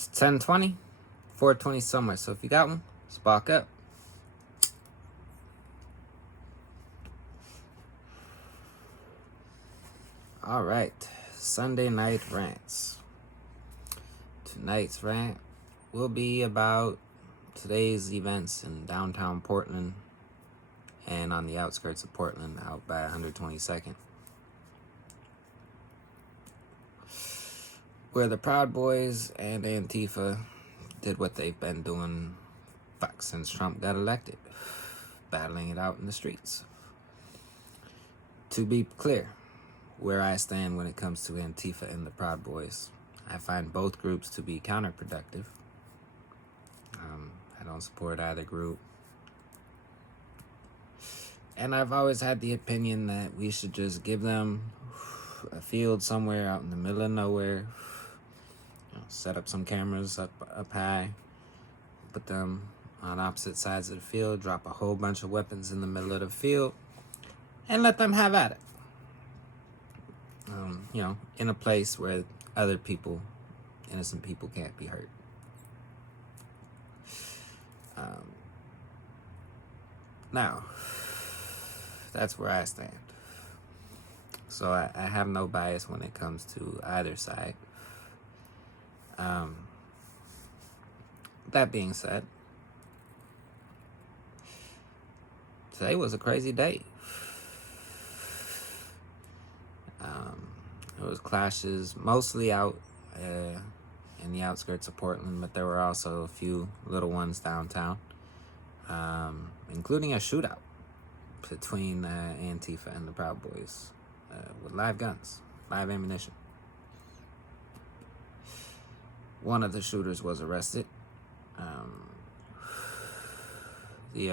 It's 10:20, 4:20 somewhere. So if you got one, spark up. All right, Sunday night rants. Tonight's rant will be about today's events in downtown Portland and on the outskirts of Portland out by 122nd. Where the Proud Boys and Antifa did what they've been doing since Trump got elected, battling it out in the streets. To be clear, where I stand when it comes to Antifa and the Proud Boys, I find both groups to be counterproductive. I don't support either group. And I've always had the opinion that we should just give them a field somewhere out in the middle of nowhere, set up some cameras up high, put them on opposite sides of the field, drop a whole bunch of weapons in the middle of the field, and let them have at it. In a place where other people, innocent people, can't be hurt. Now, that's where I stand. So I have no bias when it comes to either side. That being said, today was a crazy day. There was clashes mostly out in the outskirts of Portland, but there were also a few little ones downtown, including a shootout between Antifa and the Proud Boys with live guns, live ammunition. One of the shooters was arrested. The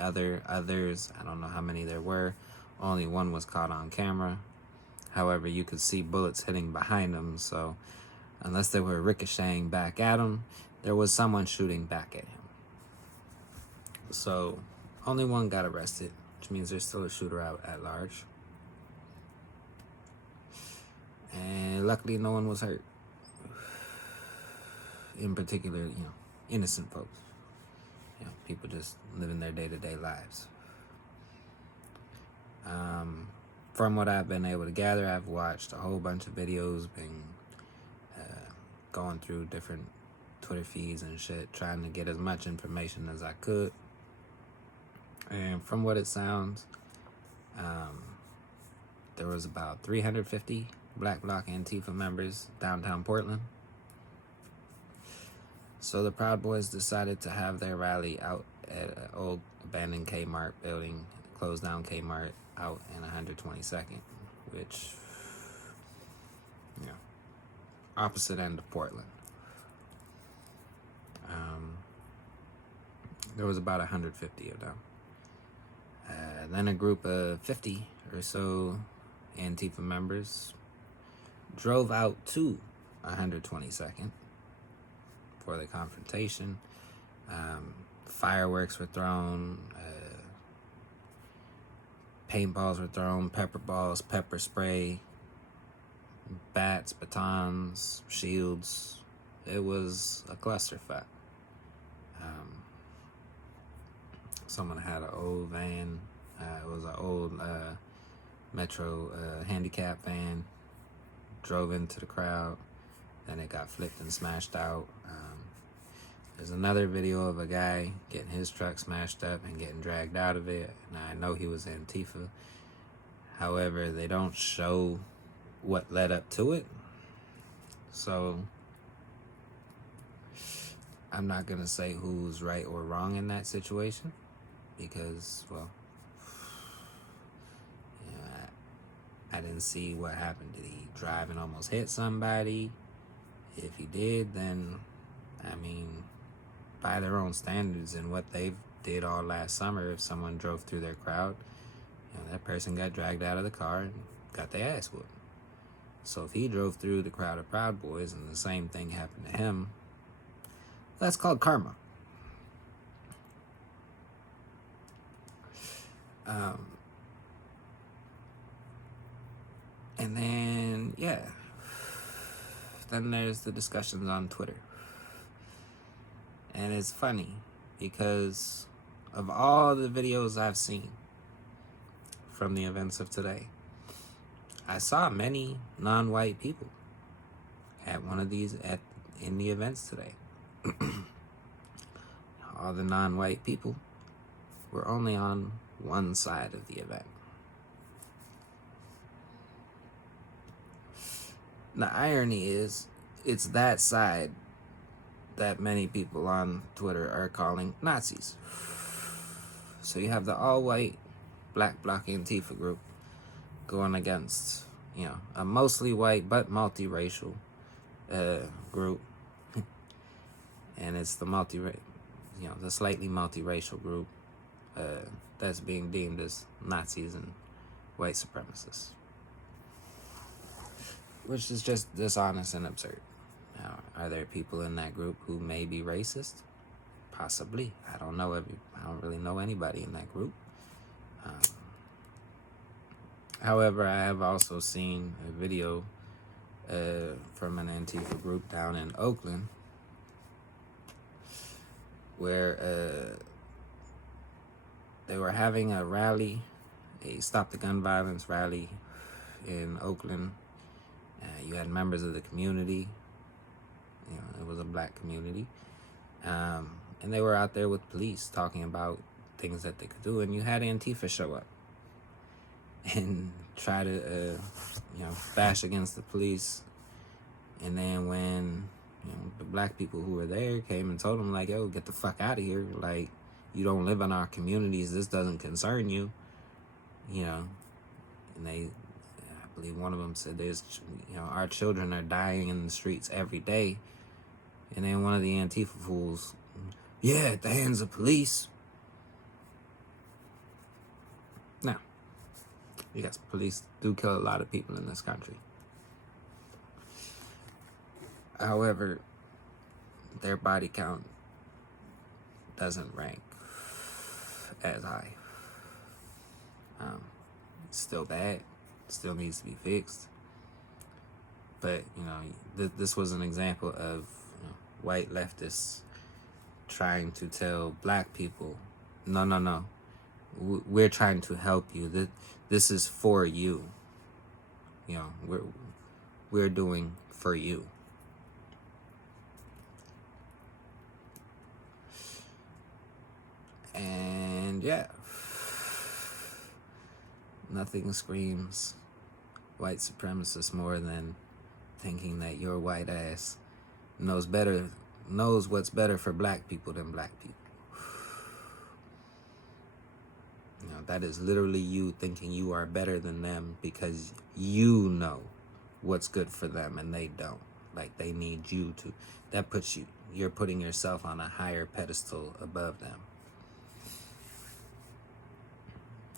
others, I don't know how many there were. Only one was caught on camera. However, you could see bullets hitting behind him, so unless they were ricocheting back at him, there was someone shooting back at him. So only one got arrested, which means there's still a shooter out at large. And luckily no one was hurt. In particular, innocent folks. People just living their day-to-day lives. From what I've been able to gather, I've watched a whole bunch of videos, been going through different Twitter feeds and shit, trying to get as much information as I could. And from what it sounds, there was about 350 Black Bloc Antifa members downtown Portland. So the Proud Boys decided to have their rally out at an old abandoned Kmart building, closed down Kmart out in 122nd, which, opposite end of Portland. There was about 150 of them. Then a group of 50 or so Antifa members drove out to 122nd for the confrontation. Fireworks were thrown, paintballs were thrown, pepper balls, pepper spray, bats, batons, shields. It was a clusterfuck. Someone had an old van. It was an old Metro handicap van. Drove into the crowd. Then it got flipped and smashed out. There's another video of a guy getting his truck smashed up and getting dragged out of it. And I know he was Antifa. However, they don't show what led up to it. So I'm not going to say who's right or wrong in that situation. Because, I didn't see what happened. Did he drive and almost hit somebody? If he did, then, by their own standards and what they did all last summer, if someone drove through their crowd, that person got dragged out of the car and got their ass whooped. So if he drove through the crowd of Proud Boys and the same thing happened to him, that's called karma. And then, then there's the discussions on Twitter. And it's funny because of all the videos I've seen from the events of today, I saw many non-white people at one of these in the events today. All the non-white people were only on one side of the event. The irony is, it's that side that many people on Twitter are calling Nazis. So you have the all-white Black Bloc Antifa group going against, a mostly white but multiracial group, and it's the the slightly multiracial group that's being deemed as Nazis and white supremacists, which is just dishonest and absurd. Now, are there people in that group who may be racist? Possibly. I don't really know anybody in that group. However, I have also seen a video from an Antifa group down in Oakland where they were having a rally, a Stop the Gun Violence rally in Oakland. You had members of the community. It was a black community. And they were out there with police talking about things that they could do. And you had Antifa show up and try to, bash against the police. And then when, the black people who were there came and told them, like, yo, get the fuck out of here. Like, you don't live in our communities. This doesn't concern you. And I believe one of them said, our children are dying in the streets every day. And then one of the Antifa fools, at the hands of police. Now, yes, police do kill a lot of people in this country. However, their body count doesn't rank as high. It's still bad. Still needs to be fixed. But, this was an example of white leftists trying to tell black people, no, we're trying to help you. This is for you. We're doing for you. And nothing screams white supremacist more than thinking that your white ass knows what's better for black people than black people. That is literally you thinking you are better than them because you know what's good for them and they don't. Like, they need you to. That puts you're putting yourself on a higher pedestal above them.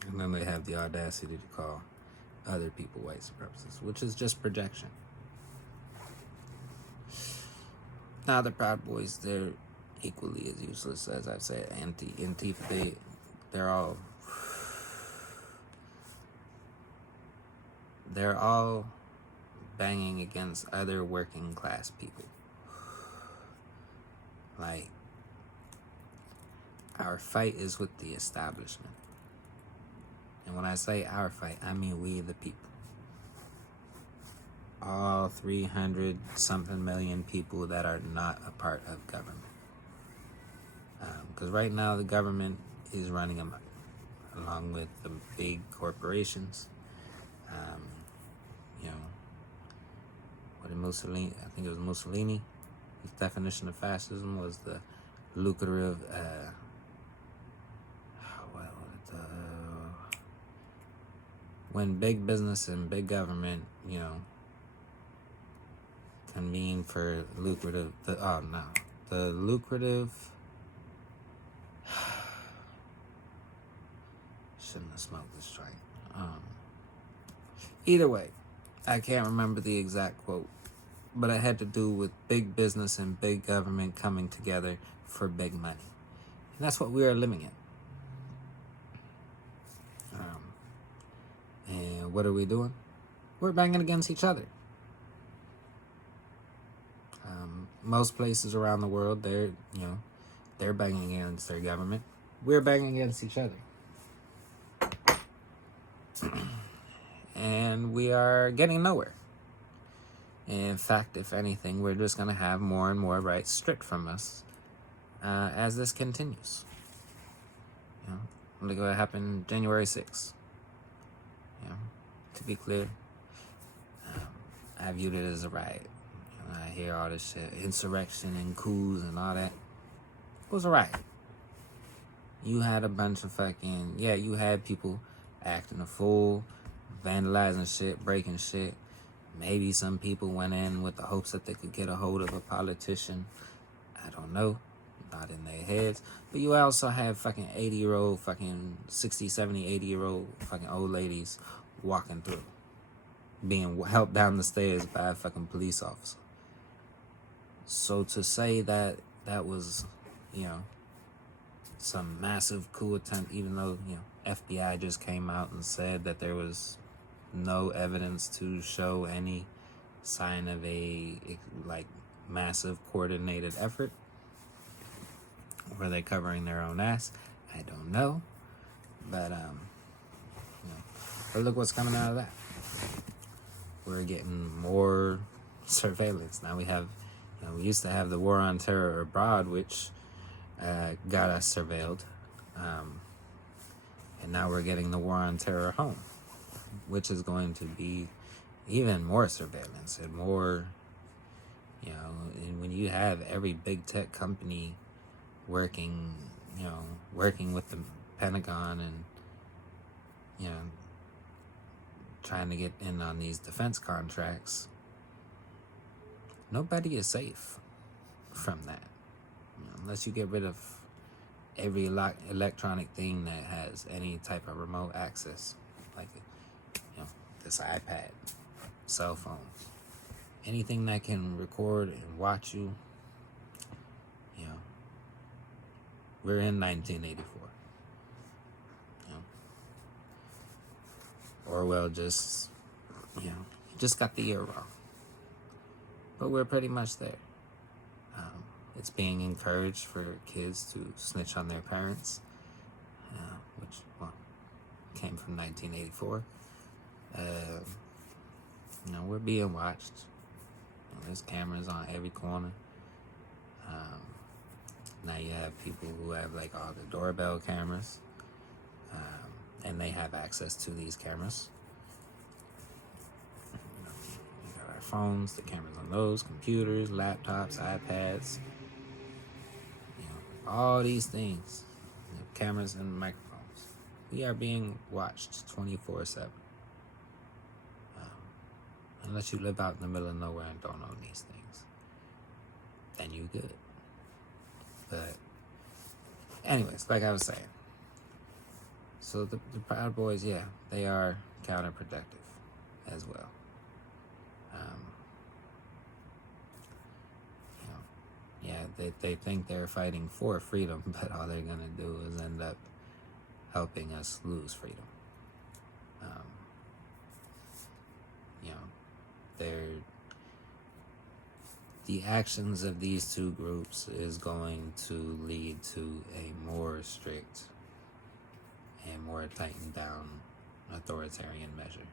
And then they have the audacity to call other people white supremacists, which is just projection. Now, the Proud Boys, they're equally as useless, as I've said. Antifa, they're all banging against other working class people. Like, our fight is with the establishment. And when I say our fight, I mean we the people. All 300-something million people that are not a part of government. Because right now the government is running amok, along with the big corporations. What did Mussolini? I think it was Mussolini. His definition of fascism was the lucrative. When big business and big government, convene for lucrative. The lucrative. Shouldn't have smoked this joint. Either way, I can't remember the exact quote, but it had to do with big business and big government coming together for big money. And that's what we are living in. And what are we doing? We're banging against each other. most places around the world, they're banging against their government. We're banging against each other. And we are getting nowhere. In fact, if anything, we're just going to have more and more rights stripped from us as this continues. Look what happened January 6th. To be clear, I viewed it as a riot. I hear all this shit, insurrection and coups and all that. It was a riot. You had a bunch of you had people acting a fool, vandalizing shit, breaking shit. Maybe some people went in with the hopes that they could get a hold of a politician. I don't know. Not in their heads. But you also have 80-year-old, 60, 70, 80-year-old old ladies walking through, being helped down the stairs by a police officer. So to say that was, some massive coup attempt, even though, FBI just came out and said that there was no evidence to show any sign of a massive coordinated effort. Were they covering their own ass? I don't know. But but look what's coming out of that. We're getting more surveillance. Now we have, we used to have the war on terror abroad, which got us surveilled. And now we're getting the war on terror home, which is going to be even more surveillance and more, and when you have every big tech company working with the Pentagon and, trying to get in on these defense contracts, nobody is safe from that. Unless you get rid of every electronic thing that has any type of remote access, like this iPad, cell phones, anything that can record and watch you. We're in 1984. Orwell just got the year wrong. But we're pretty much there. It's being encouraged for kids to snitch on their parents, which came from 1984. We're being watched. There's cameras on every corner. Now you have people who have all the doorbell cameras, and they have access to these cameras. We got our phones, the cameras on those, computers, laptops, iPads, all these things, cameras and microphones. We are being watched 24/7. Unless you live out in the middle of nowhere and don't own these things, then you good. But anyways, like I was saying, so the Proud Boys, they are counterproductive as well. They think they're fighting for freedom, but all they're gonna do is end up helping us lose freedom. The actions of these two groups is going to lead to a more strict and more tightened down authoritarian measure.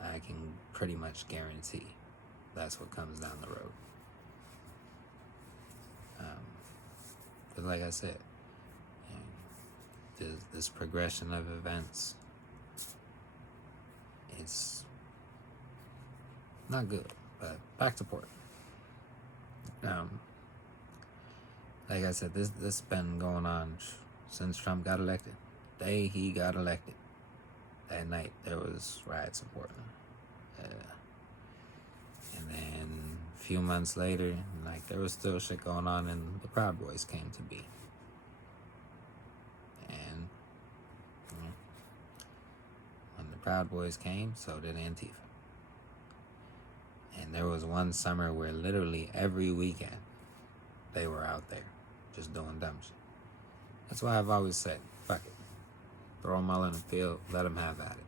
I can pretty much guarantee that's what comes down the road. But like I said, this progression of events, it's not good. But back to Portland. Like I said, this been going on since Trump got elected. The day he got elected, that night there was riots in Portland. And then a few months later, there was still shit going on, and the Proud Boys came to be. And when the Proud Boys came, so did Antifa. And there was one summer where literally every weekend they were out there just doing dumb shit. That's why I've always said, fuck it. Throw them all in the field, let them have at it.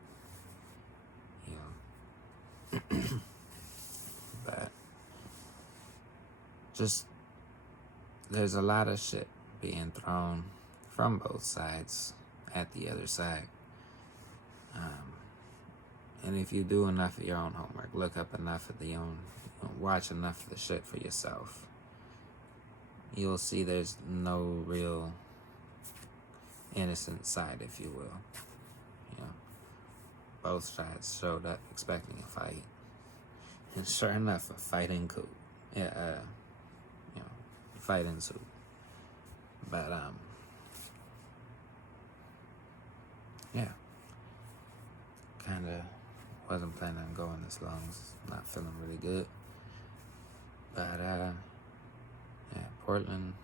But just there's a lot of shit being thrown from both sides at the other side. And if you do enough of your own homework, look up enough of watch enough of the shit for yourself, you'll see there's no real innocent side, if you will. You know, both sides showed up expecting a fight, and sure enough, a fight ensued. Fight ensued. But yeah, kind of wasn't planning on going this long. Not feeling really good. But yeah, Portland.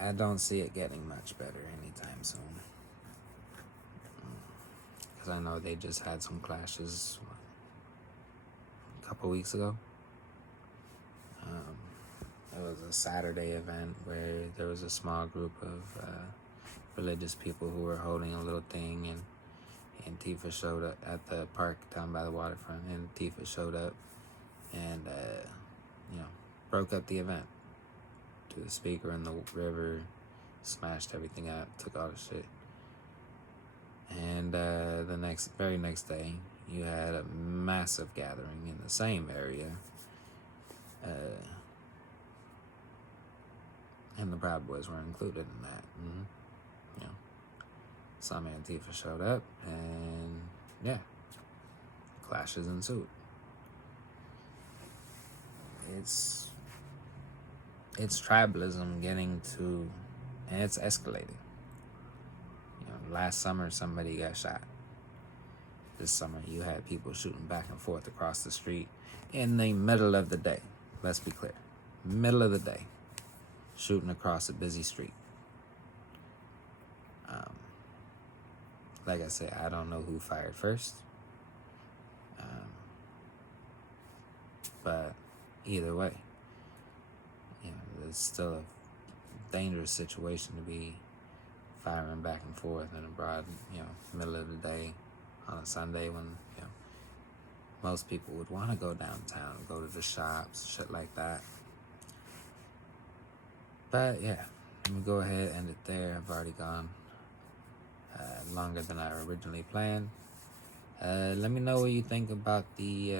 I don't see it getting much better anytime soon. Because I know they just had some clashes a couple weeks ago. It was a Saturday event where there was a small group of religious people who were holding a little thing, and Antifa showed up at the park down by the waterfront, and Antifa showed up and, broke up the event. Threw the speaker in the river, smashed everything up, took all the shit. And the very next day, you had a massive gathering in the same area. And the Proud Boys were included in that. Some Antifa showed up, and yeah, clashes ensued. It's tribalism getting to, and it's escalating. Last summer somebody got shot. This summer you had people shooting back and forth across the street in the middle of the day. Let's be clear, middle of the day, shooting across a busy street. Like I said, I don't know who fired first. But either way, it's still a dangerous situation to be firing back and forth in a broad, middle of the day on a Sunday when, most people would want to go downtown, go to the shops, shit like that. But yeah, let me go ahead and end it there. I've already gone longer than I originally planned. Let me know what you think about the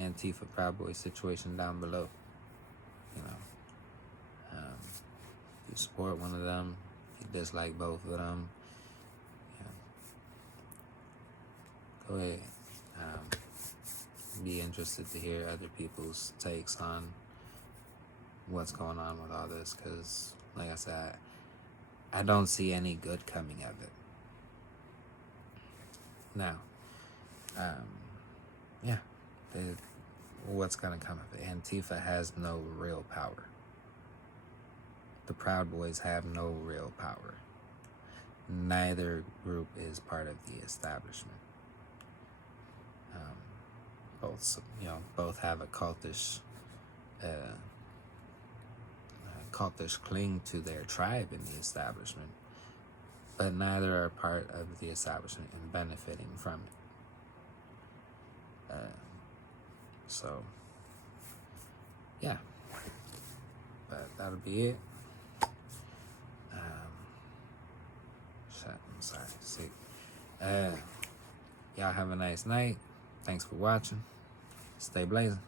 Antifa Proud Boy situation down below. If you support one of them, if you dislike both of them, go ahead. Be interested to hear other people's takes on what's going on with all this, because like I said, I don't see any good coming of it. Now, what's gonna come of it? Antifa has no real power. The Proud Boys have no real power. Neither group is part of the establishment. Both have a cultish cling to their tribe in the establishment, but neither are part of the establishment and benefiting from it. So, yeah, but that'll be it. I'm sorry, sick. Y'all have a nice night. Thanks for watching. Stay blazing.